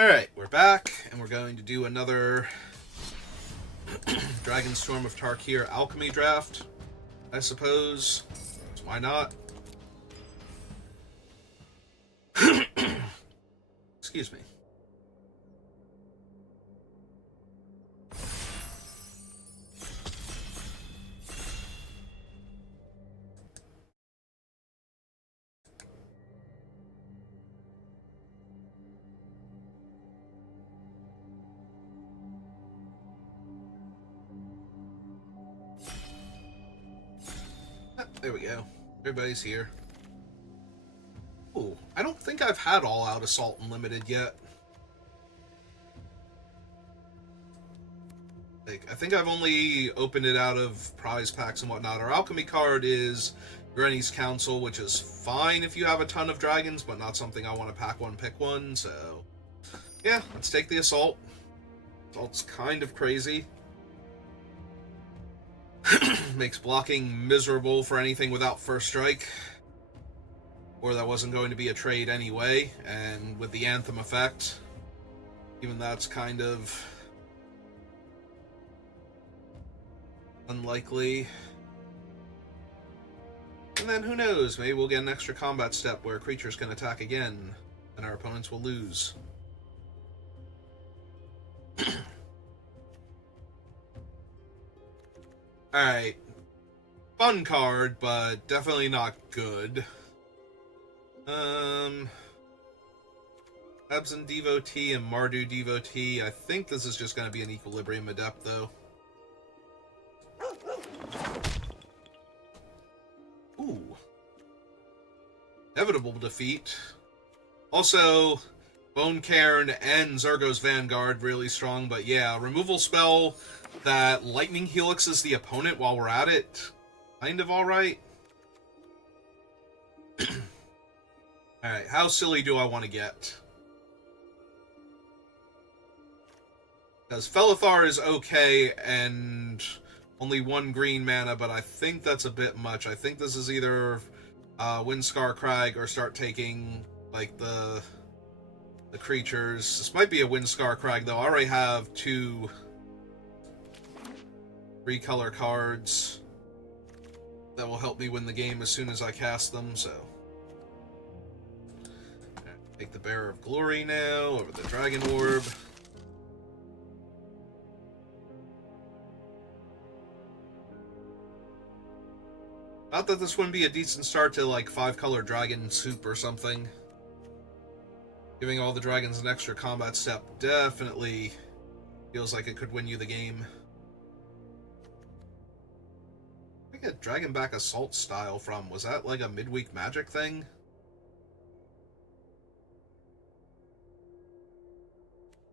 Alright, we're back, and we're going to do another Dragonstorm of Tarkir Alchemy draft, I suppose. So why not? Excuse me. There we go. Everybody's here. Ooh, I don't think I've had All Out Assault Unlimited yet. I think I've only opened it out of prize packs and whatnot. Our Alchemy card is Granny's Council, which is fine if you have a ton of dragons, but not something I want to pack one, pick one, so... Yeah, let's take the Assault. Assault's kind of crazy. Makes blocking miserable for anything without first strike. Or that wasn't going to be a trade anyway, and with the Anthem effect, even that's kind of unlikely. And then who knows, maybe we'll get an extra combat step where creatures can attack again, and our opponents will lose. Alright. Fun card, but definitely not good. Absent Devotee and Mardu Devotee. I think this is just going to be an Equilibrium Adept, though. Ooh. Inevitable defeat. Also, Bone Cairn and Zergo's Vanguard really strong, but yeah, removal spell that Lightning Helixes the opponent while we're at it. Kind of alright. Alright, how silly do I want to get? Because Felithar is okay, and only one green mana, but I think that's a bit much. I think this is either Windscar Crag or start taking, like, the creatures. This might be a Windscar Crag, though. I already have two 3-color cards that will help me win the game as soon as I cast them, so... Take the Bearer of Glory now, over the Dragon Orb. Not that this wouldn't be a decent start to, like, 5-color Dragon Soup or something. Giving all the dragons an extra combat step definitely feels like it could win you the game. I get Dragon Back Assault style from? Was that, like, a midweek Magic thing?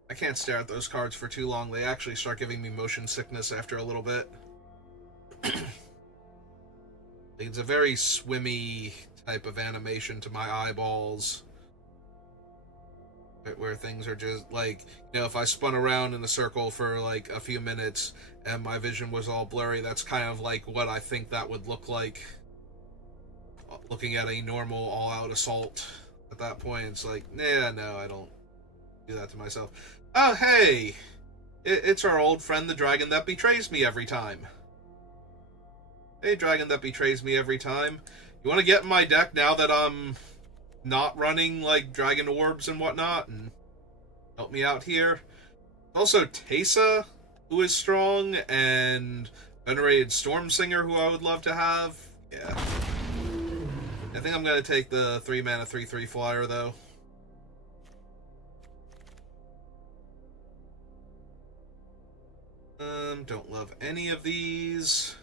I can't stare at those cards for too long. They actually start giving me motion sickness after a little bit. It's a very swimmy type of animation to my eyeballs. Where things are just, like, you know, if I spun around in a circle for, like, a few minutes and my vision was all blurry, that's kind of like what I think that would look like. Looking at a normal all-out assault at that point, it's like, nah, no, I don't do that to myself. Oh, hey! It's our old friend, the dragon that betrays me every time. Hey, dragon that betrays me every time. You want to get in my deck now that I'm not running, like, dragon orbs and whatnot, and help me out here? Also, Teysa, who is strong, and Venerated Stormsinger, who I would love to have. Yeah. I think I'm going to take the 3-mana 3/3 flyer, though. Don't love any of these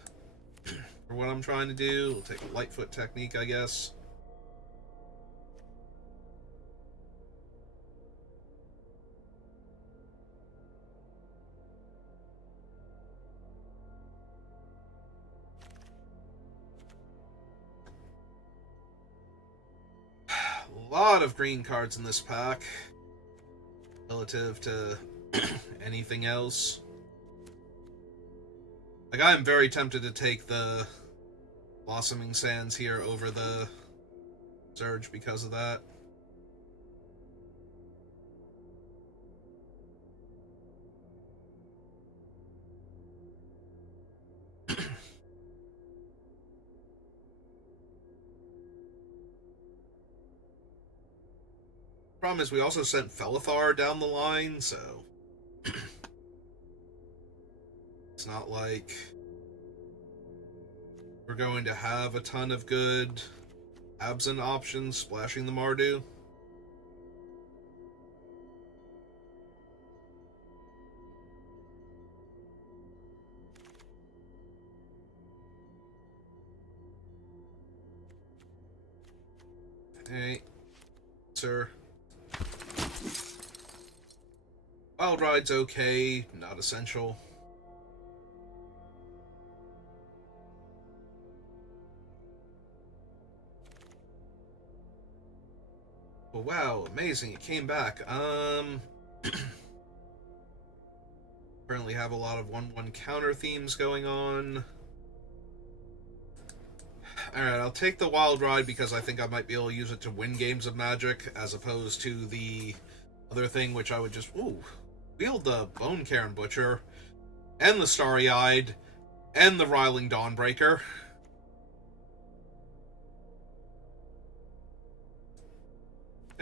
for what I'm trying to do. We'll take a Lightfoot technique, I guess. A lot of green cards in this pack relative to anything else. Like, I'm very tempted to take the Blossoming Sands here over the Surge because of that. Problem is, we also sent Felithar down the line, so it's not like we're going to have a ton of good absent options splashing the Mardu. Hey, sir. Wild Ride's okay, not essential. Oh, wow, amazing, it came back. Currently have a lot of 1/1 counter themes going on. Alright, I'll take the Wild Ride because I think I might be able to use it to win games of Magic, as opposed to the other thing, which I would just, wield the Bone Cairn Butcher, and the Starry-Eyed, and the Riling Dawnbreaker.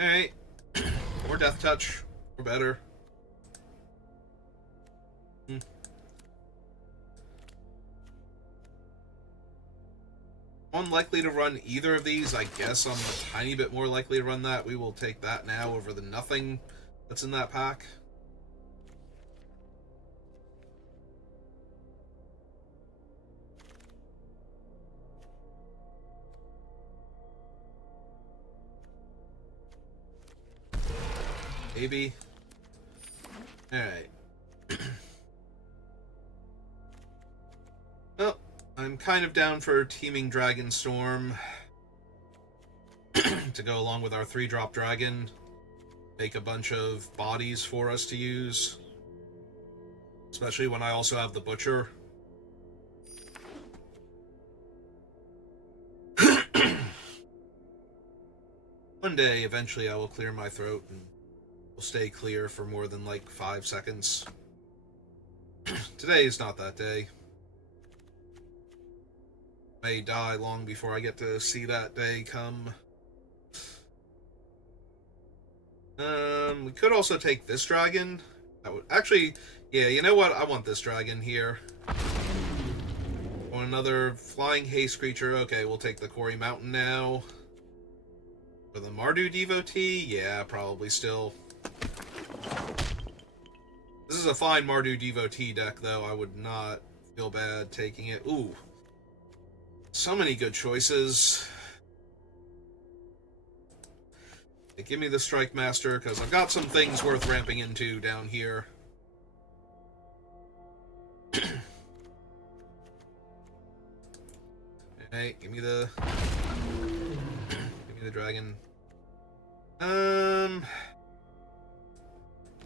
Alright, more Death Touch, or better. Unlikely to run either of these. I guess I'm a tiny bit more likely to run that. We will take that now over the nothing that's in that pack. Maybe. Alright. Well, I'm kind of down for Teeming Dragonstorm to go along with our 3-drop dragon. Make a bunch of bodies for us to use. Especially when I also have the Butcher. One day, eventually, I will clear my throat and will stay clear for more than like 5 seconds. Today is not that day. May die long before I get to see that day come. We could also take this dragon. That would actually, yeah, you know what? I want this dragon here. Or another flying haste creature. Okay, we'll take the Quarry Mountain now. For the Mardu Devotee, yeah, probably still. This is a fine Mardu Devotee deck, though. I would not feel bad taking it. Ooh. So many good choices. Hey, give me the Strike Master, because I've got some things worth ramping into down here. Hey, give me the dragon.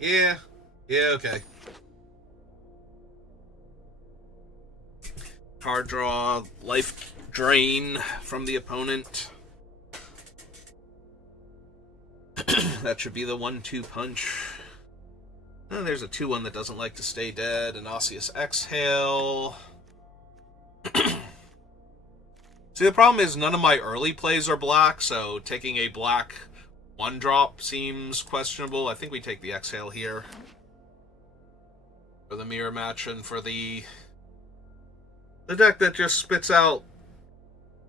Yeah, okay. Card draw, life drain from the opponent. That should be the 1-2 punch. And there's a 2-1 that doesn't like to stay dead. An Osseous Exhale. See, the problem is none of my early plays are black, so taking a black 1-drop seems questionable. I think we take the Exhale here. For the mirror match and for the deck that just spits out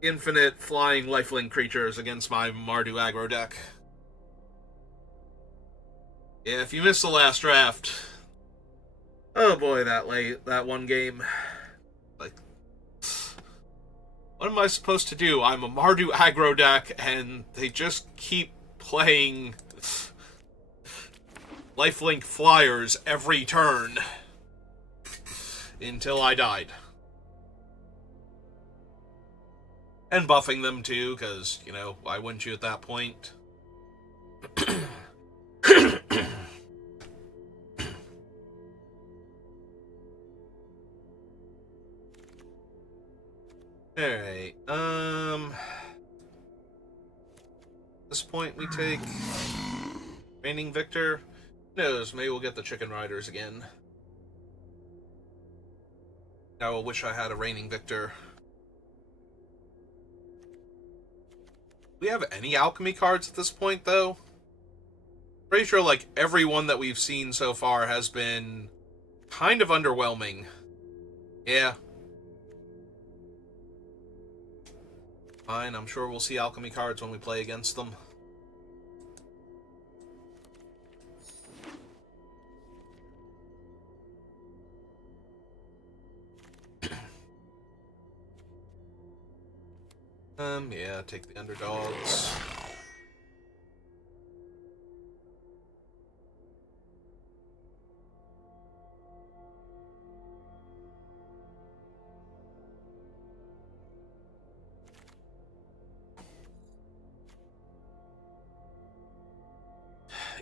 infinite flying lifelink creatures against my Mardu aggro deck. Yeah, if you missed the last draft, oh boy, that one game. Like, what am I supposed to do? I'm a Mardu aggro deck, and they just keep playing lifelink flyers every turn until I died. And buffing them too, because, you know, why wouldn't you at that point? Alright, at this point we take Reigning Victor. Who knows, maybe we'll get the Chicken Riders again. Now I wish I had a Reigning Victor. Do we have any Alchemy cards at this point, though? Pretty sure, like, every one that we've seen so far has been kind of underwhelming. Yeah. Fine, I'm sure we'll see alchemy cards when we play against them. Yeah, take the underdogs.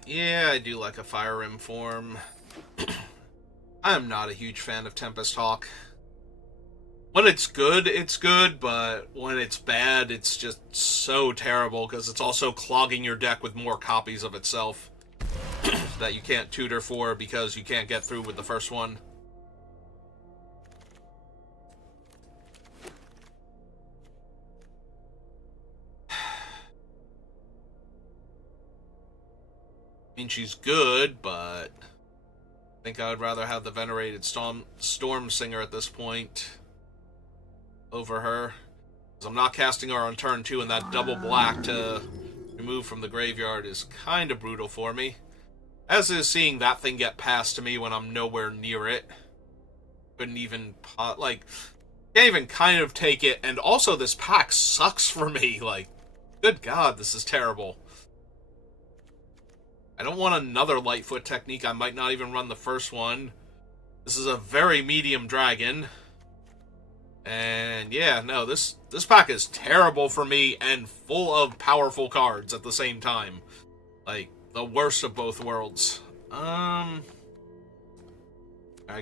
Yeah, I do like a Fire Rim form. I'm not a huge fan of Tempest Hawk. When it's good, but when it's bad, it's just so terrible because it's also clogging your deck with more copies of itself that you can't tutor for because you can't get through with the first one. I mean, she's good, but I think I would rather have the Venerated Storm Singer at this point over her. Because I'm not casting her on turn 2, and that double black to remove from the graveyard is kind of brutal for me. As is seeing that thing get passed to me when I'm nowhere near it. Couldn't even, like, can't even kind of take it. And also, this pack sucks for me. Like, good God, this is terrible. I don't want another Lightfoot technique. I might not even run the first one. This is a very medium dragon. And yeah, no, this pack is terrible for me and full of powerful cards at the same time. Like, the worst of both worlds. I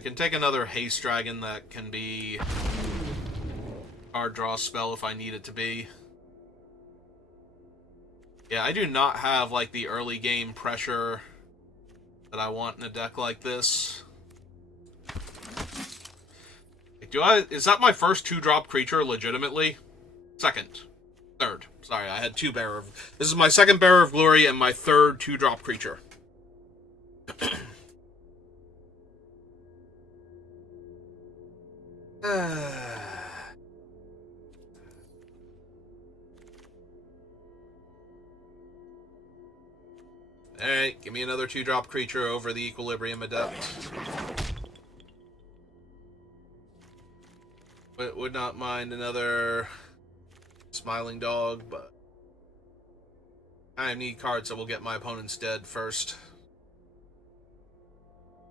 can take another Haste Dragon that can be card draw spell if I need it to be. Yeah, I do not have, like, the early game pressure that I want in a deck like this. Is that my first 2-drop creature, legitimately? Second. Third. Sorry, I had 2 Bearer of... This is my second Bearer of Glory and my third 2-drop creature. Alright, give me another 2-drop creature over the Equilibrium Adept. But would not mind another Smiling Dog, but I need cards that will get my opponents dead first.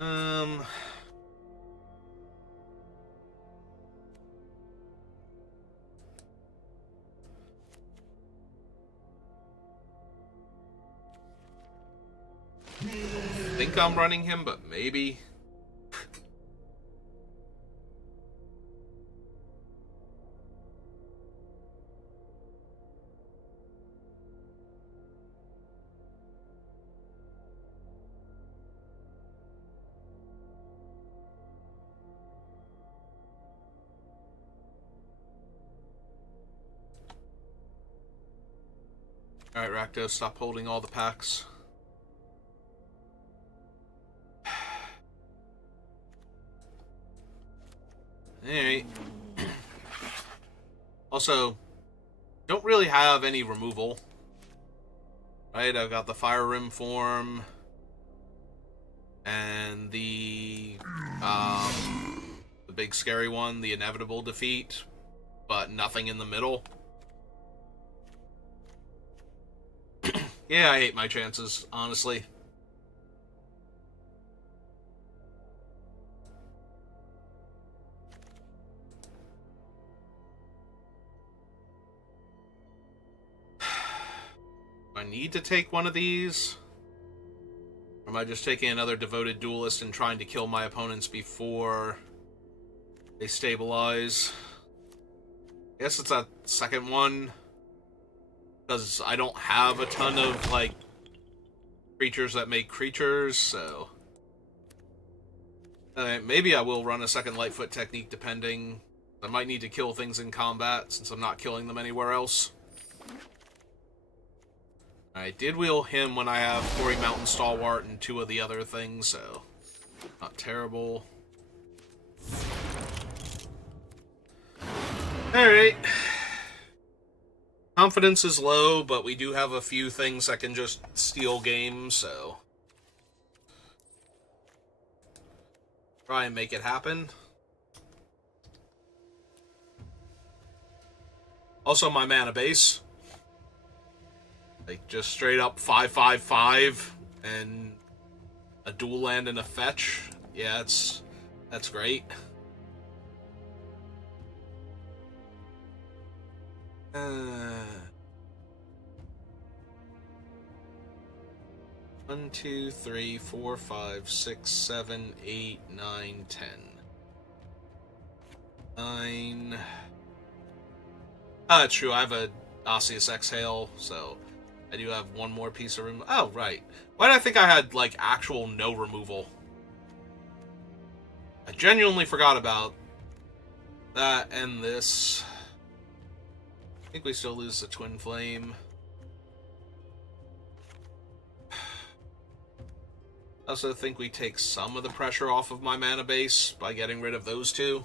I think I'm running him, but maybe. Alright, Rakdos, stop holding all the packs. Alright. Also, don't really have any removal. Right, I've got the Fire Rim form. And the big scary one, the Inevitable Defeat. But nothing in the middle. Yeah, I hate my chances, honestly. I need to take one of these? Or am I just taking another Devoted Duelist and trying to kill my opponents before they stabilize? I guess it's that second one. Because I don't have a ton of, like, creatures that make creatures, so... maybe I will run a second Lightfoot technique, depending. I might need to kill things in combat, since I'm not killing them anywhere else. I did wheel him when I have Quarry Mountain Stalwart and 2 of the other things, so not terrible. Alright. Confidence is low, but we do have a few things that can just steal games, so try and make it happen. Also, my mana base. Like, just straight up 5/5/5 and a dual land and a fetch. Yeah, that's great. 1, 2, 3, 4, 5, 6, 7, 8, 9, 10. 9. That's true. I have a Osseous Exhale, so I do have one more piece of removal. Oh, right. Why did I think I had, like, actual no removal? I genuinely forgot about that and this. I think we still lose the Twin Flame. I also think we take some of the pressure off of my mana base by getting rid of those 2.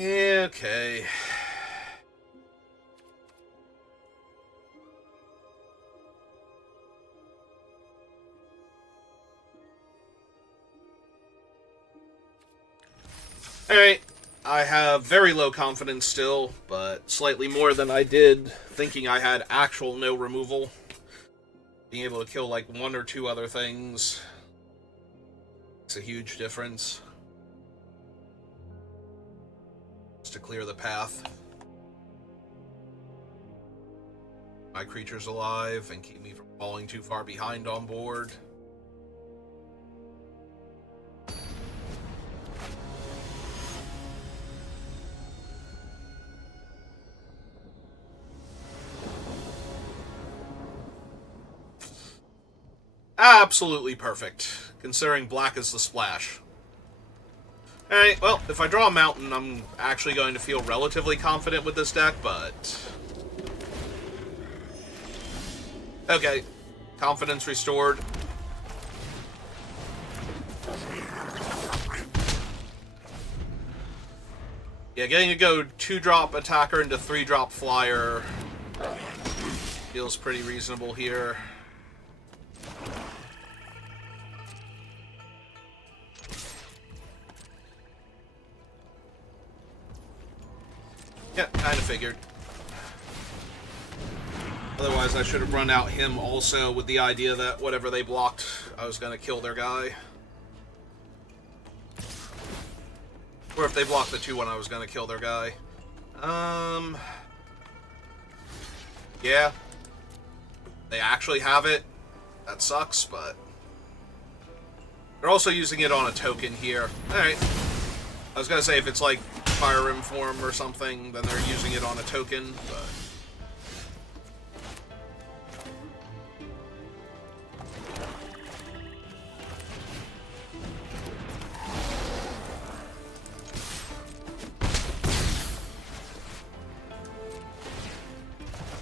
Okay. Alright. I have very low confidence still, but slightly more than I did thinking I had actual no removal. Being able to kill like 1 or 2 other things. It's a huge difference. To clear the path. My creature's alive and keep me from falling too far behind on board. Absolutely perfect, considering black is the splash. Alright, well, if I draw a mountain, I'm actually going to feel relatively confident with this deck, but... Okay. Confidence restored. Yeah, getting to go 2-drop attacker into 3-drop flyer feels pretty reasonable here. Yeah, kind of figured. Otherwise, I should have run out him also with the idea that whatever they blocked, I was going to kill their guy. Or if they blocked the 2-1, I was going to kill their guy. Yeah. They actually have it. That sucks, but... They're also using it on a token here. Alright. I was going to say, if it's like Fire Inform or something, then they're using it on a token, but...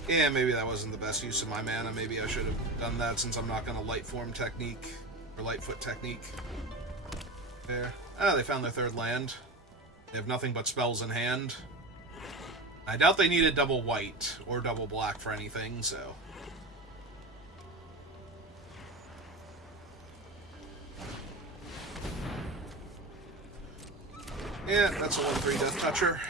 Yeah, maybe that wasn't the best use of my mana. Maybe I should have done that since I'm not going to Lightform Technique, or Lightfoot Technique. There. Ah, they found their 3rd land. They have nothing but spells in hand. I doubt they needed double white or double black for anything, so... Yeah, that's a 1/3 Death Toucher.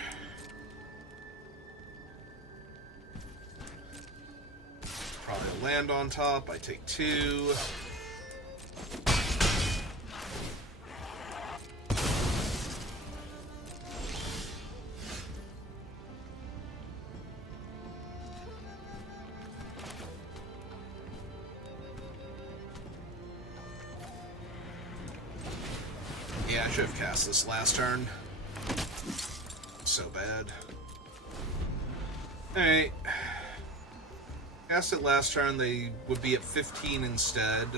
Probably a land on top. I take 2. Yeah, I should have cast this last turn. So bad. Alright. Cast it last turn, they would be at 15 instead.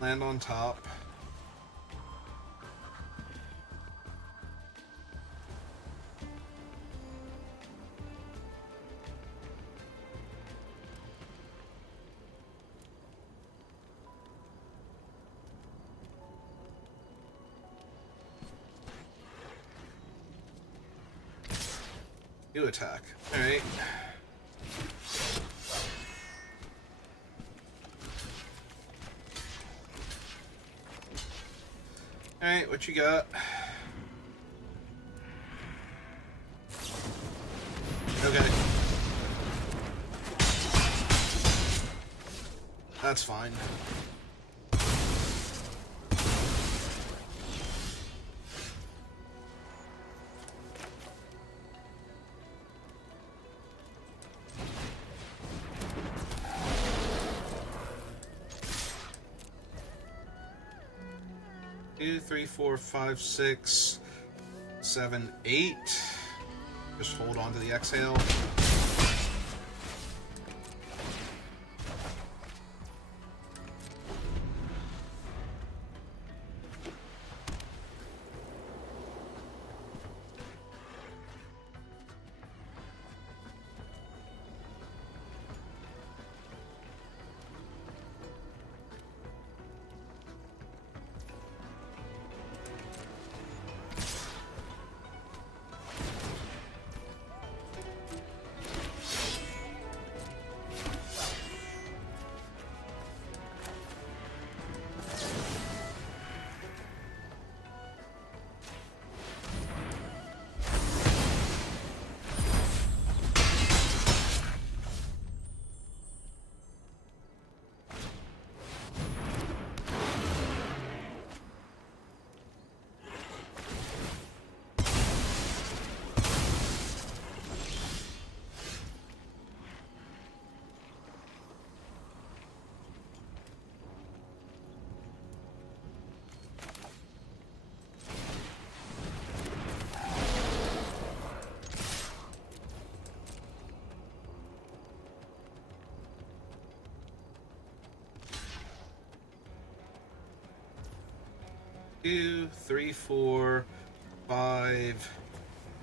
Land on top. You attack. Alright. Alright, what you got? Okay. That's fine. Two, three, four, five, 6, 7, 8. Just hold on to the exhale. Two, three, 4, 5,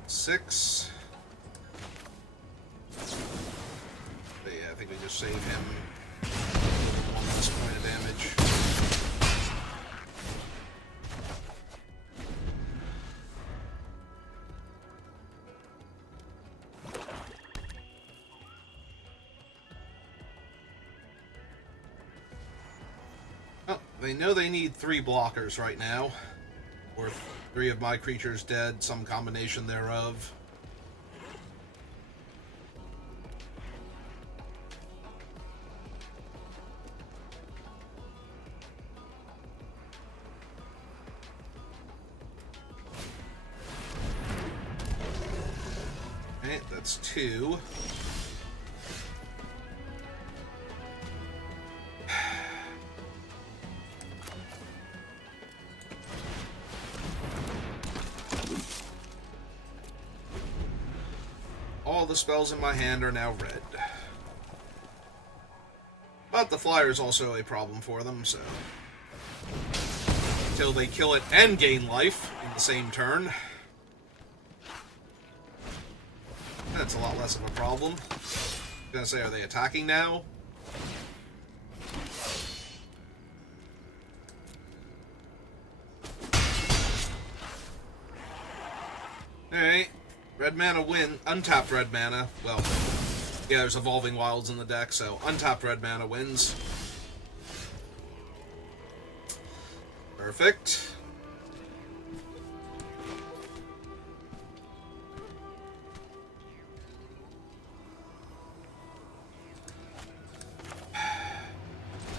6. But yeah, I think we just save him one less point of damage. Oh, they know they need 3 blockers right now. Or 3 of my creatures dead, some combination thereof. Alright, that's 2. All the spells in my hand are now red. But the flyer is also a problem for them, so... until they kill it and gain life in the same turn. That's a lot less of a problem. I was gonna say, are they attacking now? Alright. Red mana win. Untapped red mana. Well, yeah, there's Evolving Wilds in the deck, so untapped red mana wins. Perfect.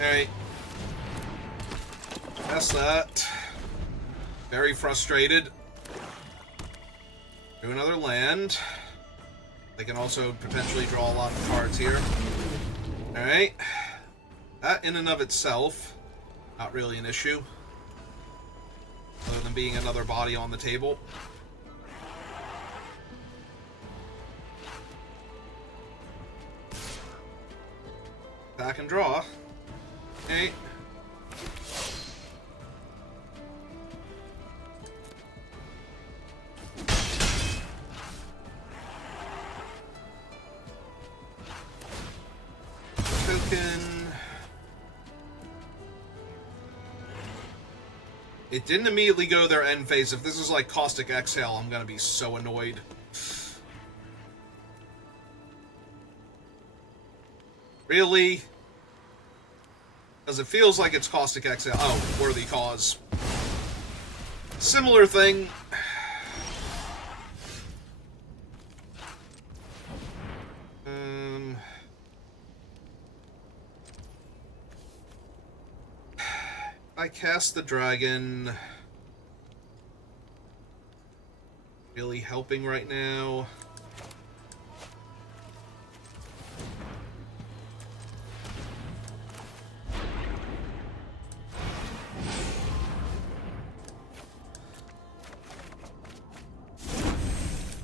Alright. That's that. Very frustrated. Do another land. They can also potentially draw a lot of cards here. Alright. That in and of itself, not really an issue. Other than being another body on the table. Attack and draw. Okay. Token. It didn't immediately go to their end phase. If this is like Caustic Exhale, I'm gonna be so annoyed. Really? Because it feels like it's Caustic Exhale. Oh, Worthy Cause. Similar thing. I cast the dragon. Really helping right now.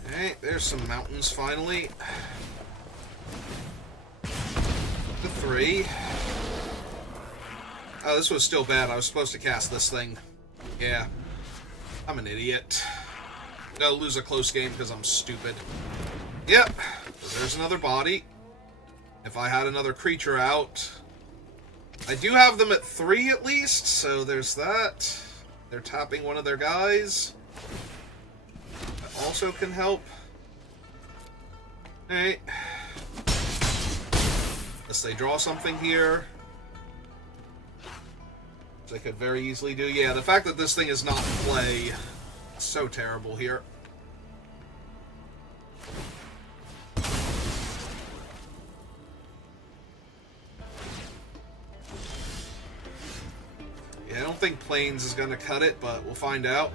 Okay, there's some mountains finally. The 3. Oh, this was still bad. I was supposed to cast this thing. Yeah. I'm an idiot. Gotta lose a close game because I'm stupid. Yep. So there's another body. If I had another creature out... I do have them at 3 at least, so there's that. They're tapping one of their guys. That also can help. Alright. Unless they draw something here. Which they could very easily do. Yeah, the fact that this thing is not in play is so terrible here. Yeah, I don't think Plains is going to cut it, but we'll find out.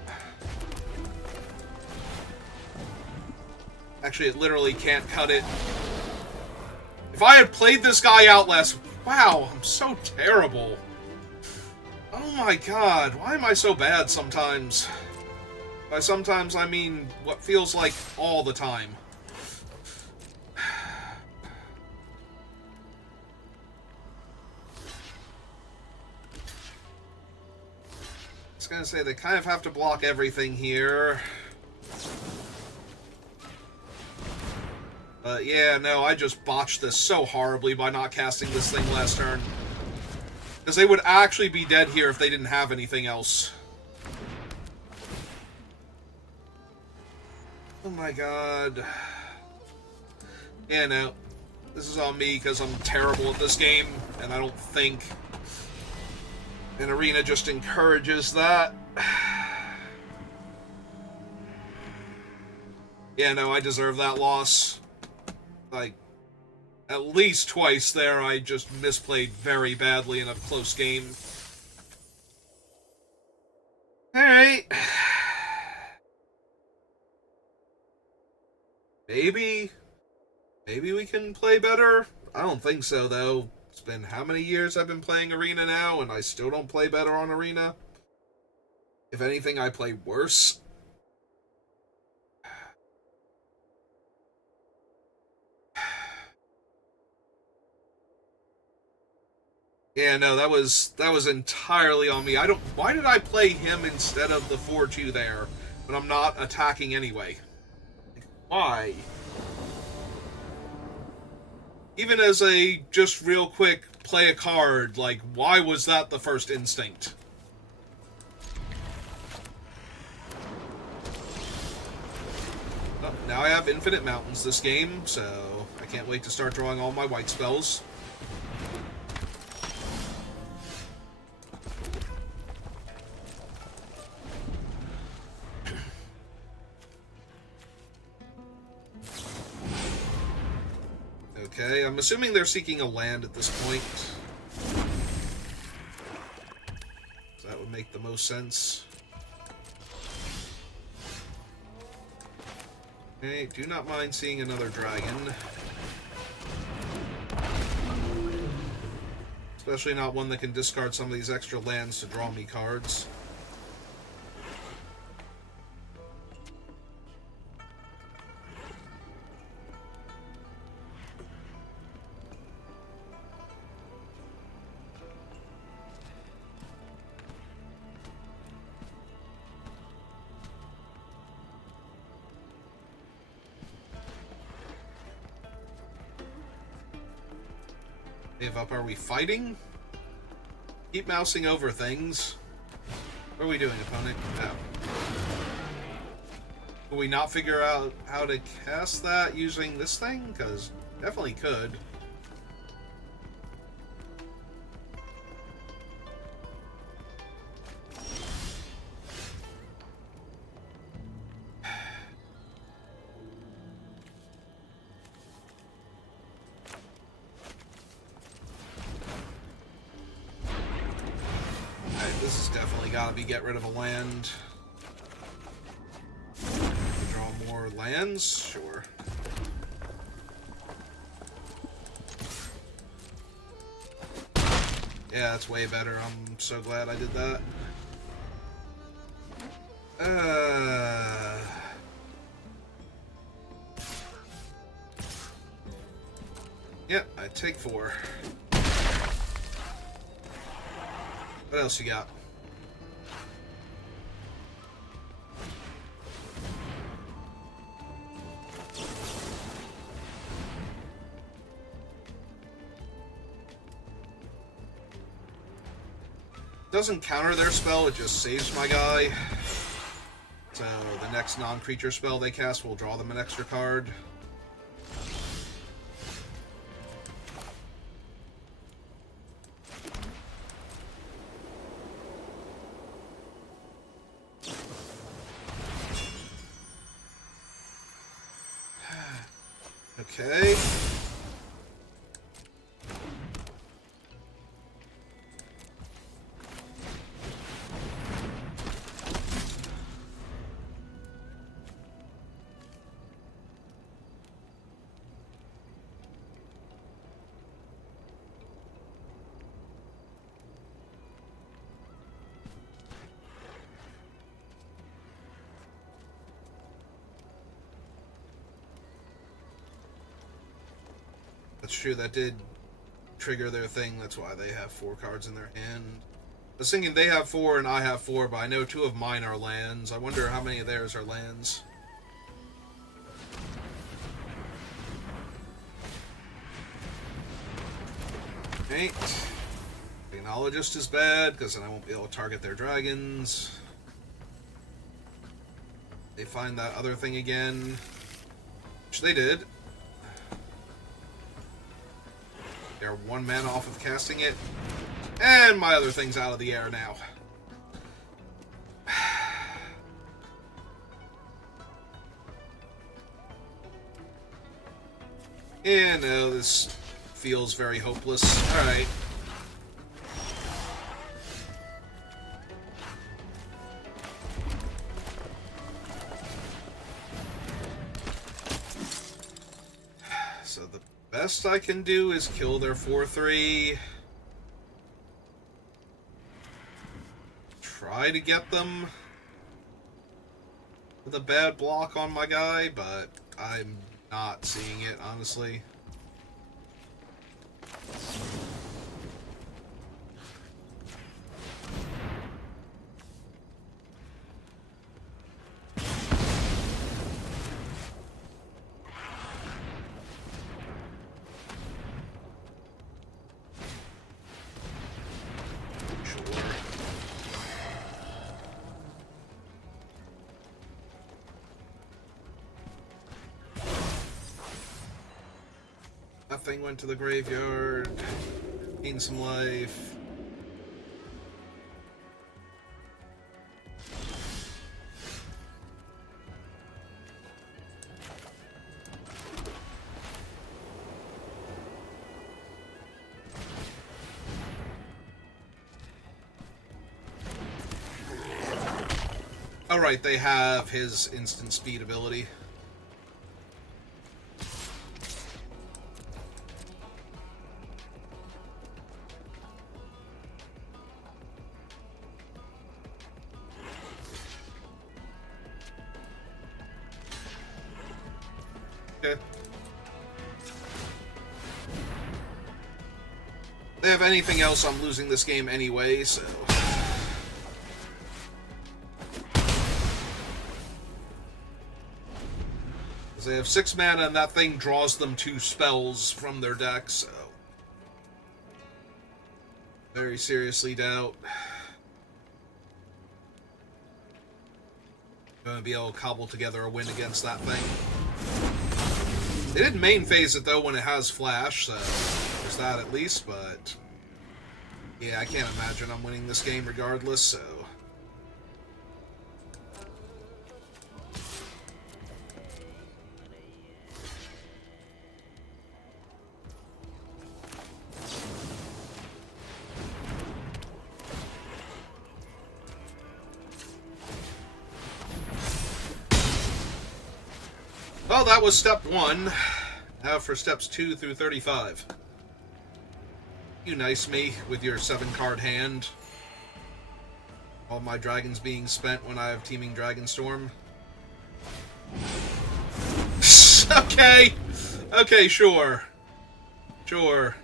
Actually, it literally can't cut it. If I had played this guy out less... Wow, I'm so terrible. Oh my god, why am I so bad sometimes? By sometimes, I mean what feels like all the time. I was gonna say, they kind of have to block everything here. But yeah, no, I just botched this so horribly by not casting this thing last turn. Because they would actually be dead here if they didn't have anything else. Oh my god. Yeah, no. This is on me because I'm terrible at this game, and I don't think an arena just encourages that. Yeah, no, I deserve that loss. Like, at least twice there, I just misplayed very badly in a close game. Alright. Maybe we can play better? I don't think so, though. It's been how many years I've been playing Arena now, and I still don't play better on Arena? If anything, I play worse. Yeah, no, that was entirely on me. Why did I play him instead of the 4-2 there, but I'm not attacking anyway? Like, why? Even as a just real quick play a card, like, why was that the first instinct? Oh, now I have infinite mountains this game, so I can't wait to start drawing all my white spells. Okay, I'm assuming they're seeking a land at this point. So that would make the most sense. Okay, do not mind seeing another dragon. Especially not one that can discard some of these extra lands to draw me cards. Save up. Are we fighting? Keep mousing over things. What are we doing, opponent? No. Will we not figure out how to cast that using this thing? Because definitely could. This has definitely got to be get rid of a land. Draw more lands? Sure. Yeah, that's way better. I'm so glad I did that. Yeah, I take 4. What else you got? Doesn't counter their spell, it just saves my guy. So the next non-creature spell they cast will draw them an extra card. Okay. That's true, that did trigger their thing. That's why they have 4 cards in their hand. I was thinking they have 4 and I have 4, but I know 2 of mine are lands. I wonder how many of theirs are lands. Okay. Technologist is bad, because then I won't be able to target their dragons. They find that other thing again, which they did. They're 1 mana off of casting it. And my other thing's out of the air now. Yeah, no, this feels very hopeless. Alright. So the best I can do is kill their 4/3. Try to get them with a bad block on my guy, but I'm not seeing it, honestly. That thing went to the graveyard, gained some life. Alright, they have his instant speed ability. Okay. If they have anything else, I'm losing this game anyway, so... They have 6 mana, and that thing draws them 2 spells from their deck, so... Very seriously doubt going to be able to cobble together a win against that thing. They did main phase it though when it has flash, so there's that at least, but yeah, I can't imagine I'm winning this game regardless, so. Well, that was step 1. Now for steps 2 through 35. You nice me with your 7-card hand. All my dragons being spent when I have Teeming Dragonstorm. Okay! Okay, sure. Sure.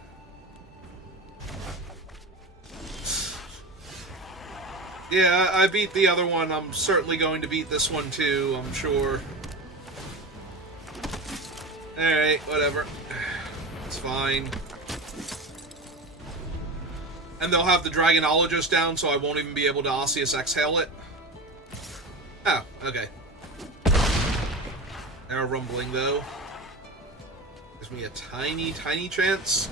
Yeah, I beat the other one. I'm certainly going to beat this one too, I'm sure. Alright, whatever. It's fine. And they'll have the Dragonologist down, so I won't even be able to Osseous Exhale it. Oh, okay. They're rumbling, though. Gives me a tiny, tiny chance.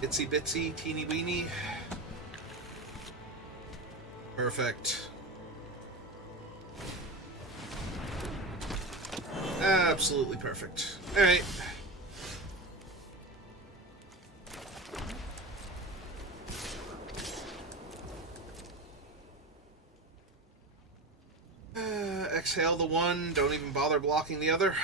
Itsy bitsy, teeny weeny. Perfect. Absolutely perfect. Alright. Exhale the one, don't even bother blocking the other.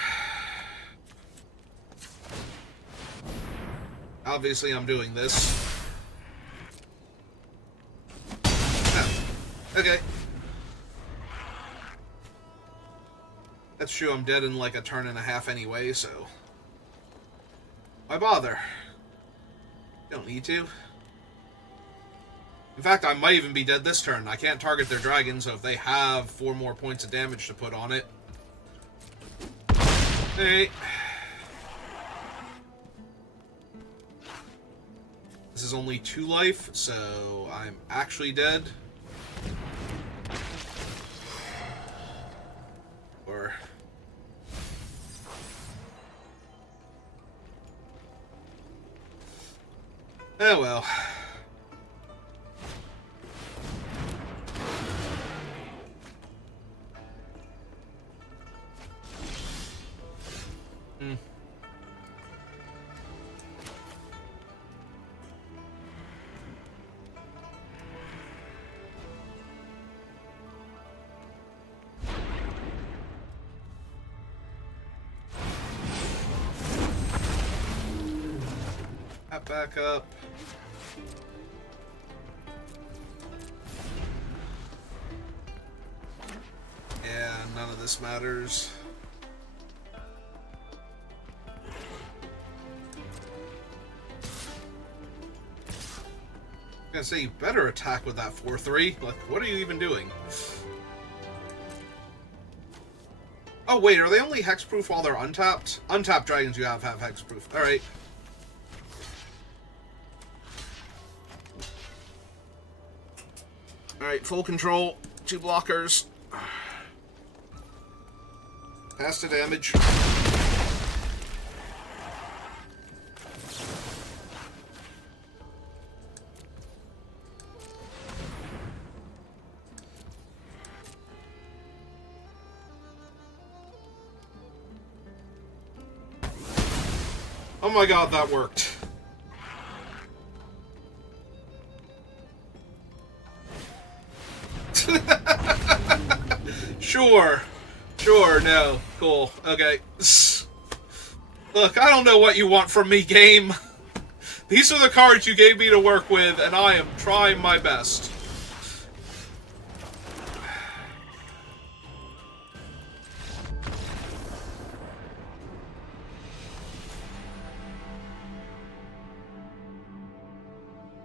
Obviously I'm doing this. Oh, okay. That's true, I'm dead in like a turn and a half anyway, so why bother? Don't need to. In fact, I might even be dead this turn. I can't target their dragon, so if they have 4 more points of damage to put on it. Hey. This is only 2 life, so I'm actually dead. Or... oh well. Back up. Yeah, none of this matters. I'm gonna say you better attack with that 4/3. Like, what are you even doing? Oh wait, are they only hexproof while they're untapped? Untapped dragons you have hexproof. Alright. Alright, full control. 2 blockers. Pass to damage. Oh my god, that worked. Sure. Sure, no. Cool. Okay. Look, I don't know what you want from me, game. These are the cards you gave me to work with, and I am trying my best.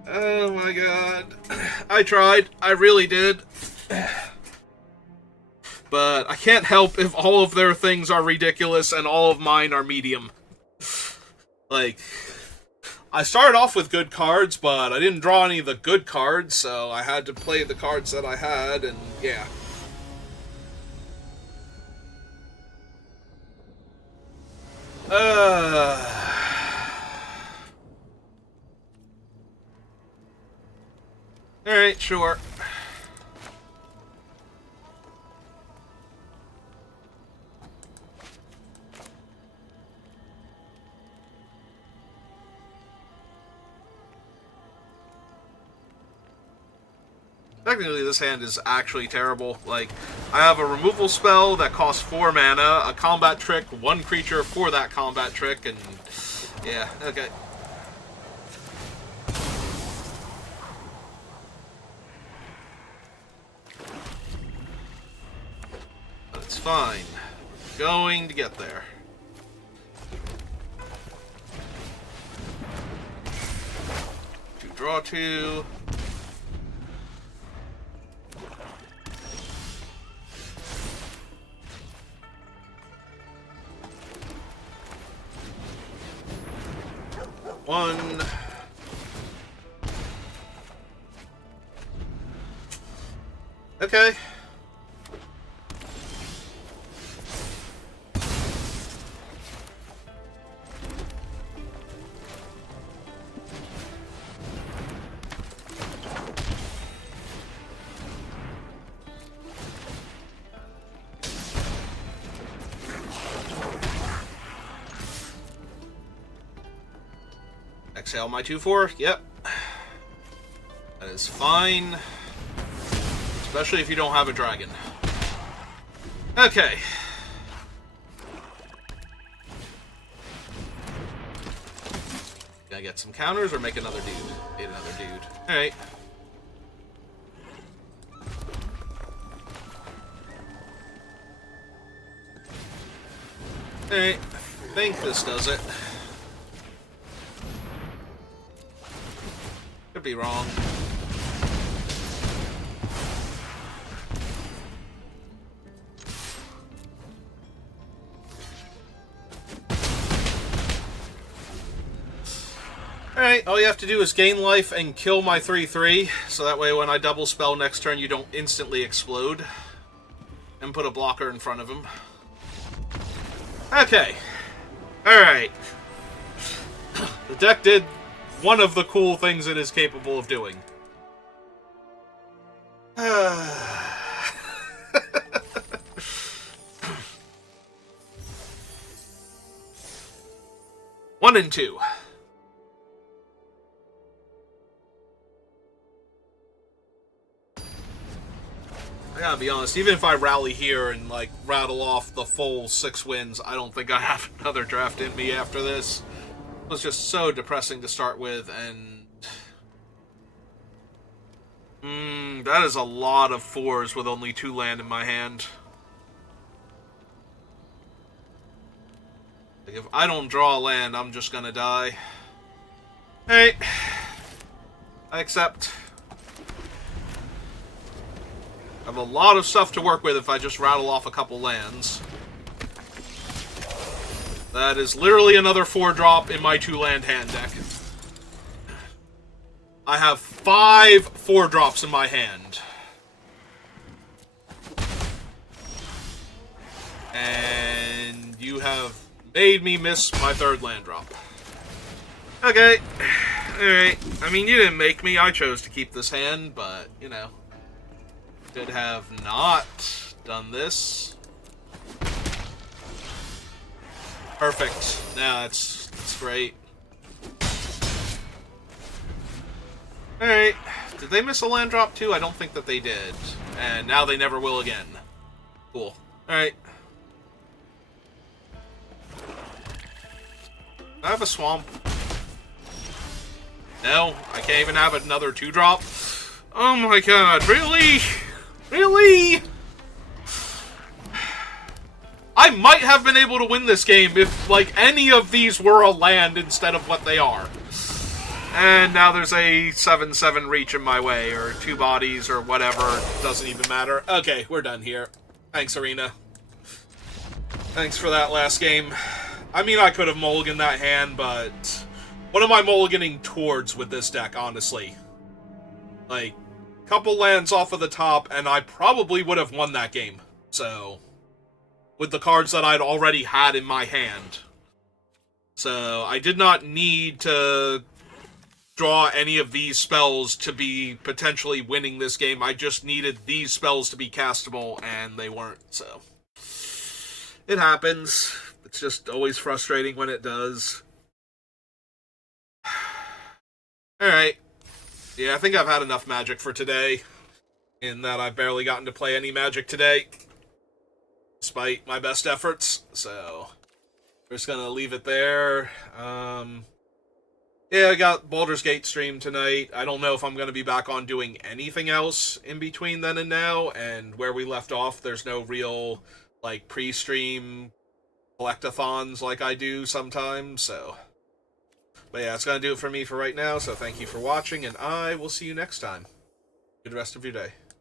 Oh my god. I tried. I really did. But I can't help if all of their things are ridiculous and all of mine are medium. Like, I started off with good cards, but I didn't draw any of the good cards, so I had to play the cards that I had, and yeah. Alright, sure. Technically, this hand is actually terrible. Like, I have a removal spell that costs 4 mana, a combat trick, 1 creature for that combat trick, and yeah, okay. But it's fine. Going to get there. Draw 2. One. Okay. Exhale my 2/4. Yep. That is fine. Especially if you don't have a dragon. Okay. Gotta get some counters or make another dude. Need another dude. Alright. Alright. I think this does it. Could be wrong. Alright, all you have to do is gain life and kill my 3/3, so that way when I double spell next turn you don't instantly explode. And put a blocker in front of him. Okay. Alright. The deck did one of the cool things it is capable of doing. One and two. I gotta be honest, even if I rally here and, like, rattle off the full 6 wins, I don't think I have another draft in me after this. It was just so depressing to start with, and... that is a lot of 4s with only 2 land in my hand. Like, if I don't draw a land, I'm just gonna die. Alright. I accept. I have a lot of stuff to work with if I just rattle off a couple lands. That is literally another 4-drop in my 2-land hand deck. I have 5 4-drops in my hand. And you have made me miss my 3rd land drop. Okay. Alright. I mean, you didn't make me. I chose to keep this hand, but, you know. Could have not done this. Perfect. Now that's great. Alright. Did they miss a land drop too? I don't think that they did. And now they never will again. Cool. Alright. I have a swamp. No, I can't even have another 2-drop. Oh my god, really? Really? I might have been able to win this game if, like, any of these were a land instead of what they are. And now there's a 7/7 reach in my way, or 2 bodies, or whatever. Doesn't even matter. Okay, we're done here. Thanks, Arena. Thanks for that last game. I mean, I could have mulliganed that hand, but What am I mulliganing towards with this deck, honestly? Like, couple lands off of the top, and I probably would have won that game. So, with the cards that I'd already had in my hand. So, I did not need to draw any of these spells to be potentially winning this game. I just needed these spells to be castable, and they weren't, so. It happens. It's just always frustrating when it does. Alright. Yeah, I think I've had enough Magic for today, in that I've barely gotten to play any Magic today, despite my best efforts, so we're just gonna leave it there. Yeah, I got Baldur's Gate stream tonight. I don't know if I'm gonna be back on doing anything else in between then and now, and where we left off, there's no real, like, pre-stream collectathons like I do sometimes, so. But yeah, that's going to do it for me for right now, so thank you for watching, and I will see you next time. Good rest of your day.